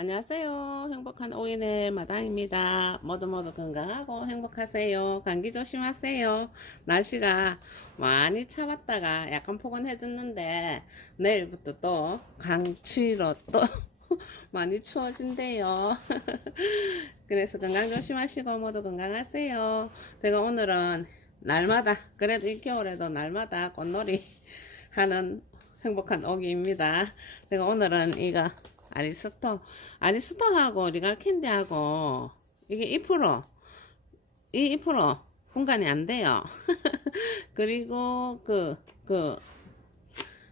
안녕하세요. 행복한 오인의 마당입니다. 모두 모두 건강하고 행복하세요. 감기 조심하세요. 날씨가 많이 차왔다가 약간 포근해졌는데 내일부터 또 강추위로 또 많이 추워진대요. 그래서 건강 조심하시고 모두 건강하세요. 제가 오늘은 날마다 그래도 이 겨울에도 날마다 꽃놀이 하는 행복한 오기입니다. 제가 오늘은 이거 아리스토 아리스토하고 리갈 캔디하고 이게 2%, 이 2% 분간이 안 돼요. 그리고 그 그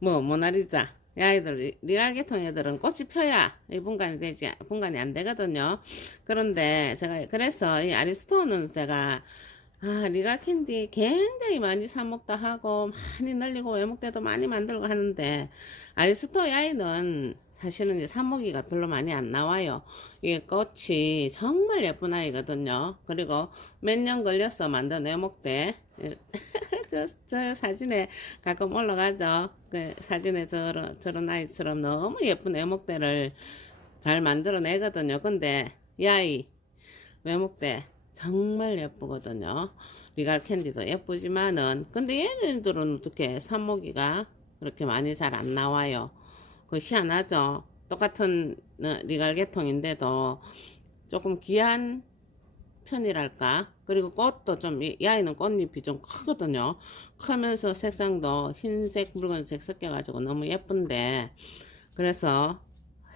뭐 모나리자 이 아이들 리알 계통 애들은 꽃이 펴야 이 분간이 되지 분간이 안 되거든요. 그런데 제가 그래서 이 아리스토는 제가 아, 리갈 캔디 굉장히 많이 사 먹다 하고 많이 늘리고 외목대도 많이 만들고 하는데 아리스토 아이는 사실은 이제 삽목이가 별로 많이 안 나와요. 이게 꽃이 정말 예쁜 아이거든요. 그리고 몇 년 걸려서 만든 외목대. 저, 저 사진에 가끔 올라가죠. 그 사진에 저런, 저런 아이처럼 너무 예쁜 외목대를 잘 만들어내거든요. 근데 이 아이 외목대 정말 예쁘거든요. 리갈 캔디도 예쁘지만은 근데 얘네들은 어떻게 삽목이가 그렇게 많이 잘 안 나와요. 그 희한하죠. 똑같은 어, 리갈 계통인데도 조금 귀한 편이랄까. 그리고 꽃도 좀, 이, 이 아이는 꽃잎이 좀 크거든요. 크면서 색상도 흰색, 붉은색 섞여가지고 너무 예쁜데, 그래서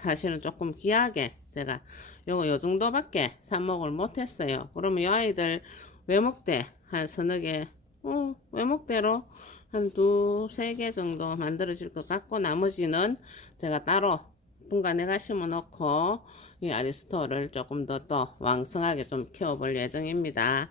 사실은 조금 귀하게 제가 요거 요 정도밖에 삽목을 못했어요. 그러면 이 아이들 외목대 한 서너 개, 어, 외목대로 한 두, 세 개 정도 만들어질 것 같고, 나머지는 제가 따로 분간해가 심어 놓고, 이 아리스토를 조금 더 또 왕성하게 좀 키워볼 예정입니다.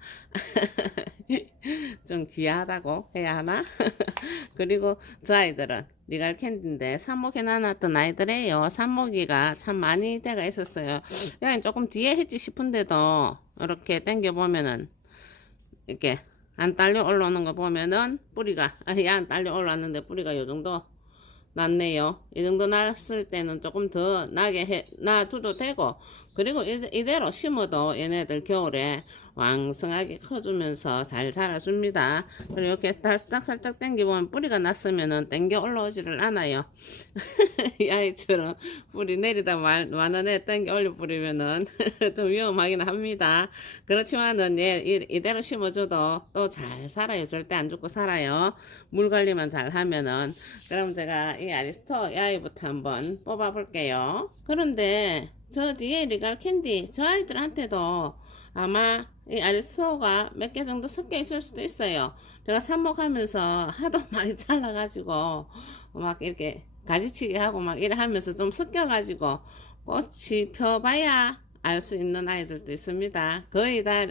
좀 귀하다고 해야 하나? 그리고 저 아이들은 리갈 캔디인데 삽목에 나눴던 아이들이에요. 삽목이가 참 많이 때가 있었어요. 그냥 조금 뒤에 했지 싶은데도 이렇게 당겨보면은 이렇게 안 딸려 올라오는 거 보면은 뿌리가 아안 딸려 올라왔는데 뿌리가 요 정도 났네요. 이 정도 났을 때는 조금 더 나게 해, 놔둬도 되고 그리고 이, 이대로 심어도 얘네들 겨울에 왕성하게 커주면서 잘 자라줍니다. 그리고 이렇게 살짝 살짝 당겨보면 뿌리가 났으면은 당겨 올라오지를 않아요. 이 아이처럼 뿌리 내리다 말, 완원에 당겨 올려 뿌리면은 좀 위험하긴 합니다. 그렇지만은 얘 이- 이대로 심어줘도 또 잘 살아요. 절대 안 죽고 살아요. 물 관리만 잘 하면은. 그럼 제가 이 아리스토 이 아이부터 한번 뽑아 볼게요. 그런데 저 뒤에 리갈 캔디 저 아이들한테도 아마 이 아리스토가 몇 개 정도 섞여 있을 수도 있어요. 제가 삽목하면서 하도 많이 잘라가지고 막 이렇게 가지치기 하고 막 이래 하면서 좀 섞여가지고 꽃이 펴봐야 알 수 있는 아이들도 있습니다. 거의 다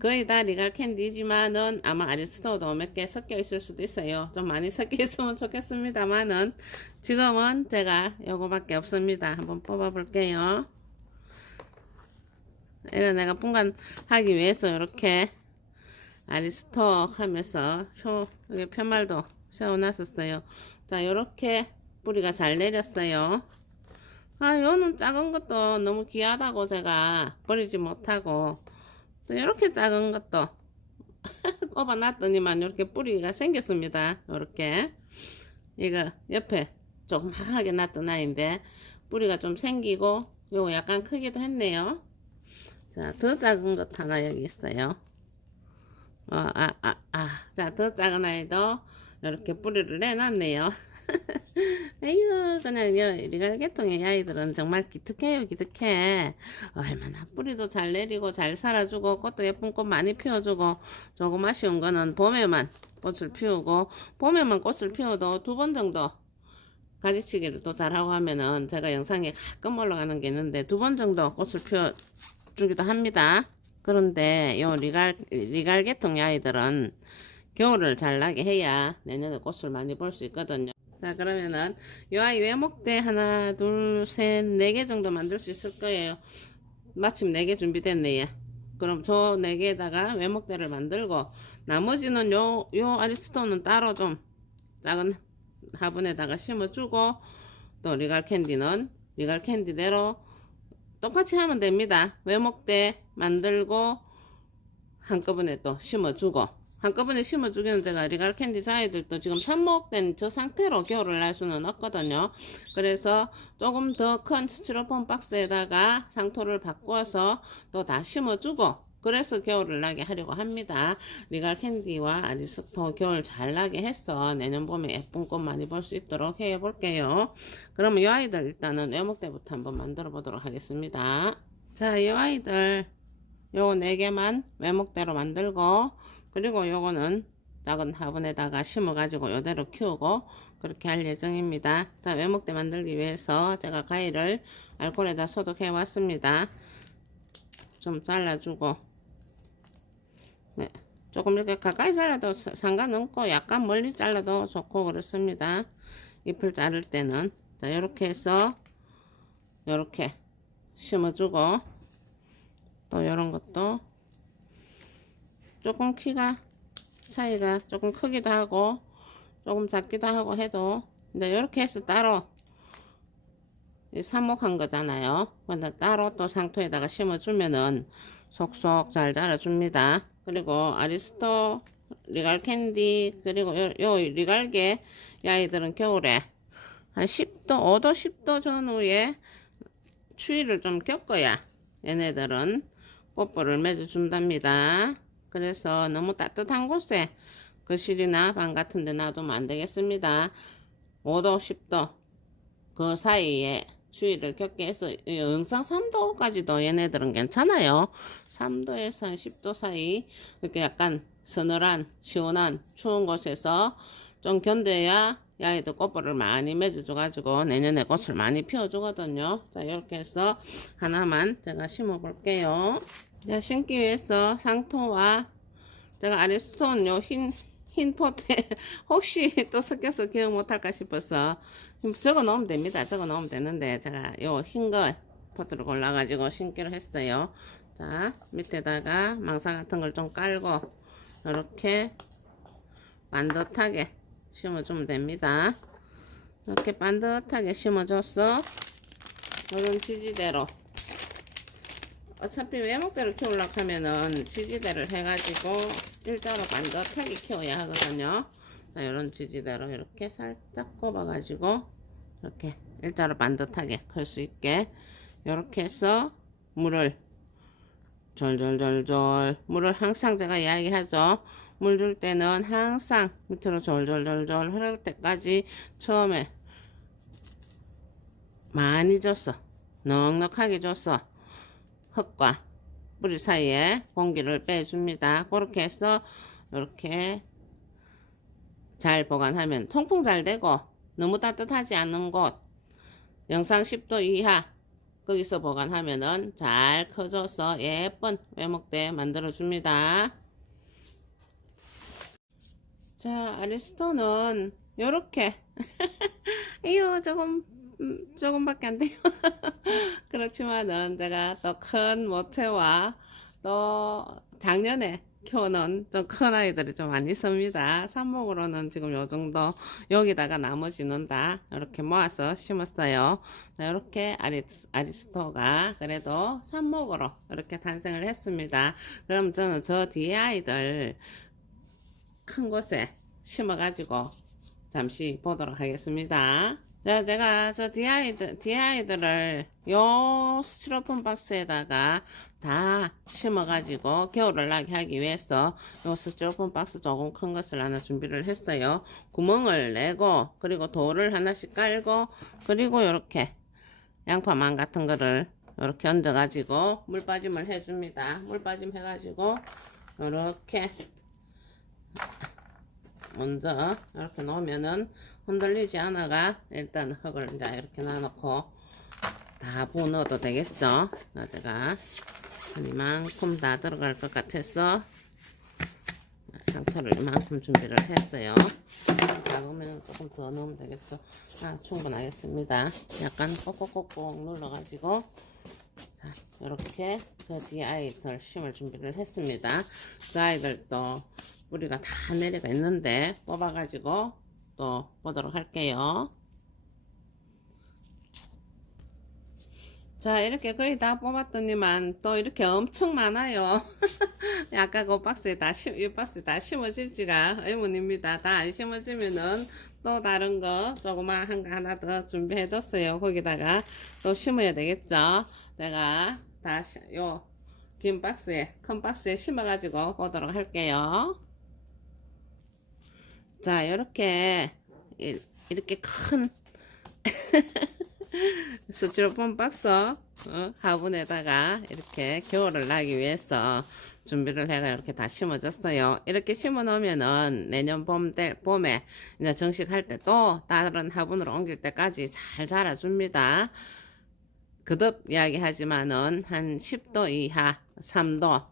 거의 다 리갈 캔디지만은 아마 아리스토도 몇 개 섞여 있을 수도 있어요. 좀 많이 섞여 있으면 좋겠습니다만은 지금은 제가 요거밖에 없습니다. 한번 뽑아 볼게요. 이거 내가 분간하기 위해서 이렇게 아리스토 하면서 표, 여기 편말도 세워놨었어요. 자, 요렇게 뿌리가 잘 내렸어요. 아, 요는 작은 것도 너무 귀하다고 제가 버리지 못하고 또 이렇게 작은 것도 꼽아 놨더니만 이렇게 뿌리가 생겼습니다. 이렇게 이거 옆에 조그맣게 놨던 아이인데 뿌리가 좀 생기고 요거 약간 크기도 했네요. 자, 더 작은 것 하나 여기 있어요. 어, 아, 아, 아. 자, 더 작은 아이도 이렇게 뿌리를 내놨네요. 아이고, 그냥, 여, 리갈 계통의 아이들은 정말 기특해요, 기특해. 얼마나 뿌리도 잘 내리고, 잘 살아주고, 꽃도 예쁜 꽃 많이 피워주고, 조금 아쉬운 거는 봄에만 꽃을 피우고, 봄에만 꽃을 피워도 두 번 정도 가지치기를 또 잘하고 하면은 제가 영상에 가끔 올라가는 게 있는데 두 번 정도 꽃을 피워 주기도 합니다. 그런데 요 리갈, 리갈 계통의 아이들은 겨울을 잘 나게 해야 내년에 꽃을 많이 볼 수 있거든요. 자, 그러면은 요 아이 외목대 하나, 둘, 셋, 네 개 정도 만들 수 있을 거예요. 마침 네 개 준비됐네, 얘. 그럼 저 네 개에다가 외목대를 만들고 나머지는 요, 요 아리스토는 따로 좀 작은 화분에다가 심어주고 또 리갈 캔디는 리갈 캔디대로 똑같이 하면 됩니다. 외목대 만들고 한꺼번에 또 심어주고 한꺼번에 심어주기는 제가 리갈 캔디 사이들도 지금 삽목된 저 상태로 겨울을 날 수는 없거든요. 그래서 조금 더 큰 스티로폼 박스에다가 상토를 바꿔서 또 다 심어주고 그래서 겨울을 나게 하려고 합니다. 리갈 캔디와 아리스토 겨울 잘 나게 해서 내년 봄에 예쁜 꽃 많이 볼 수 있도록 해 볼게요. 그러면 이 아이들 일단은 외목대부터 한번 만들어 보도록 하겠습니다. 자, 이 아이들 요거 4개만 외목대로 만들고 그리고 요거는 작은 화분에다가 심어가지고 요대로 키우고 그렇게 할 예정입니다. 자, 외목대 만들기 위해서 제가 가위를 알코올에다 소독해 왔습니다. 좀 잘라주고 네, 조금 이렇게 가까이 잘라도 사- 상관없고 약간 멀리 잘라도 좋고 그렇습니다. 잎을 자를 때는 자 이렇게 해서 이렇게 심어주고 또 이런 것도 조금 키가 차이가 조금 크기도 하고 조금 작기도 하고 해도 근데 이렇게 해서 따로 이 삽목한 거잖아요. 근데 따로 또 상토에다가 심어주면은 속속 잘 자라줍니다. 그리고 아리스토 리갈 캔디 그리고 요, 요 리갈게 이 아이들은 겨울에 한 10도 5도 10도 전후에 추위를 좀 겪어야 얘네들은 뽀뽀를 맺어준답니다. 그래서 너무 따뜻한 곳에 거실이나 방 같은 데 놔두면 안 되겠습니다. 5도 10도 그 사이에 추위를 겪게 해서 이 영상 3도까지도 얘네들은 괜찮아요. 3도에서 한 10도 사이 이렇게 약간 서늘한 시원한 추운 곳에서 좀 견뎌야 이 아이들 꽃볼을 많이 맺어줘 가지고 내년에 꽃을 많이 피워 주거든요. 자 이렇게 해서 하나만 제가 심어 볼게요. 자 심기 위해서 상토와 제가 아리스톤 요흰 흰 포트에 혹시 또 섞여서 기억 못할까 싶어서 적어 놓으면 됩니다. 적어 놓으면 되는데 제가 요흰거 포트를 골라가지고 심기로 했어요. 자 밑에다가 망사 같은 걸 좀 깔고 이렇게 반듯하게 심어주면 됩니다. 이렇게 반듯하게 심어줘서 이런 지지대로 어차피 외목대로 키우려고 하면은 지지대를 해가지고 일자로 반듯하게 키워야 하거든요. 자, 이런 지지대로 이렇게 살짝 꼽아가지고 이렇게 일자로 반듯하게 클 수 있게 이렇게 해서 물을 졸졸졸졸 물을 항상 제가 이야기하죠. 물 줄 때는 항상 밑으로 졸졸졸졸 흐를 때까지 처음에 많이 줬어. 넉넉하게 줬어. 흙과 뿌리 사이에 공기를 빼줍니다. 그렇게 해서 이렇게 잘 보관하면 통풍 잘 되고 너무 따뜻하지 않은 곳 영상 10도 이하 거기서 보관하면은 잘 커져서 예쁜 외목대 만들어 줍니다. 자, 아리스토는 요렇게 이요 조금 음, 조금밖에 안 돼요. 그렇지만은 제가 또 큰 모태와 또 작년에 키우는 좀 큰 아이들이 좀 많이 있습니다. 삽목으로는 지금 요 정도 여기다가 나머지는 다 이렇게 모아서 심었어요. 자, 이렇게 아리스, 아리스토가 그래도 삽목으로 이렇게 탄생을 했습니다. 그럼 저는 저 뒤에 아이들 큰 곳에 심어가지고 잠시 보도록 하겠습니다. 자, 제가 저 디아이들, 디아이들을 요 스티로폼 박스에다가 다 심어가지고 겨울을 나게 하기 위해서 요 스티로폼 박스 조금 큰 것을 하나 준비를 했어요. 구멍을 내고, 그리고 돌을 하나씩 깔고, 그리고 요렇게 양파망 같은 거를 요렇게 얹어가지고 물 빠짐을 해줍니다. 물 빠짐 해가지고, 요렇게 먼저 이렇게 놓으면은 흔들리지 않아가 일단 흙을 이제 이렇게 놔놓고 다 부어 넣어도 되겠죠? 자, 제가 한 이만큼 다 들어갈 것 같아서 상처를 이만큼 준비를 했어요. 작으면 조금 더 넣으면 되겠죠? 아 충분하겠습니다. 약간 꼭꼭꼭꼭 눌러가지고 자, 이렇게 그 뒤에 아이들 심을 준비를 했습니다. 그 아이들도 뿌리가 다 내려가 있는데 뽑아가지고 또 보도록 할게요. 자, 이렇게 거의 다 뽑았더니만 또 이렇게 엄청 많아요. 아까 그 박스에 다 심, 이 박스에 다 심어질지가 의문입니다. 다 안 심어지면은 또 다른 거 조그만 한 거 하나 더 준비해 뒀어요. 거기다가 또 심어야 되겠죠. 내가 다, 요, 긴 박스에, 큰 박스에 심어 가지고 보도록 할게요. 자, 이렇게, 이- 이렇게 큰 스티로폼 박스 어, 화분에다가 이렇게 겨울을 나기 위해서 준비를 해가 이렇게 다 심어졌어요. 이렇게 심어 놓으면은 내년 봄 때, 봄에 이제 정식할 때 또 다른 화분으로 옮길 때까지 잘 자라줍니다. 거듭 이야기하지만은 한 10도 이하, 3도,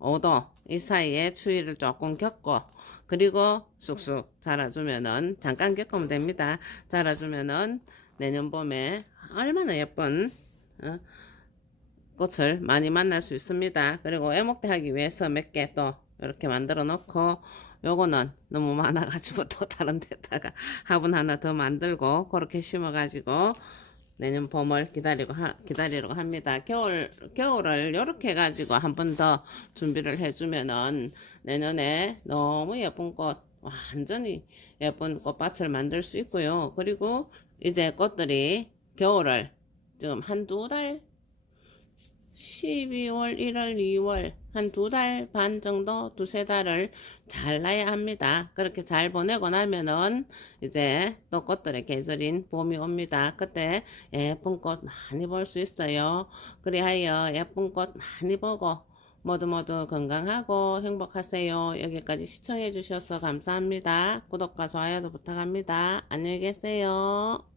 5도 이 사이에 추위를 조금 겪고 그리고 쑥쑥 자라주면은 잠깐 겪으면 됩니다. 자라주면은 내년 봄에 얼마나 예쁜 어, 꽃을 많이 만날 수 있습니다. 그리고 애목대 하기 위해서 몇 개 또 이렇게 만들어 놓고 요거는 너무 많아가지고 또 다른 데다가 화분 하나 더 만들고 그렇게 심어가지고 내년 봄을 기다리고 하, 기다리려고 합니다. 겨울 겨울을 요렇게 해가지고 한 번 더 준비를 해주면은 내년에 너무 예쁜 꽃 완전히 예쁜 꽃밭을 만들 수 있고요. 그리고 이제 꽃들이 겨울을 지금 한두 달 12월, 1월, 2월 한 두 달 반 정도 두세 달을 잘 나야 합니다. 그렇게 잘 보내고 나면은 이제 또 꽃들의 계절인 봄이 옵니다. 그때 예쁜 꽃 많이 볼 수 있어요. 그리하여 예쁜 꽃 많이 보고 모두 모두 건강하고 행복하세요. 여기까지 시청해 주셔서 감사합니다. 구독과 좋아요도 부탁합니다. 안녕히 계세요.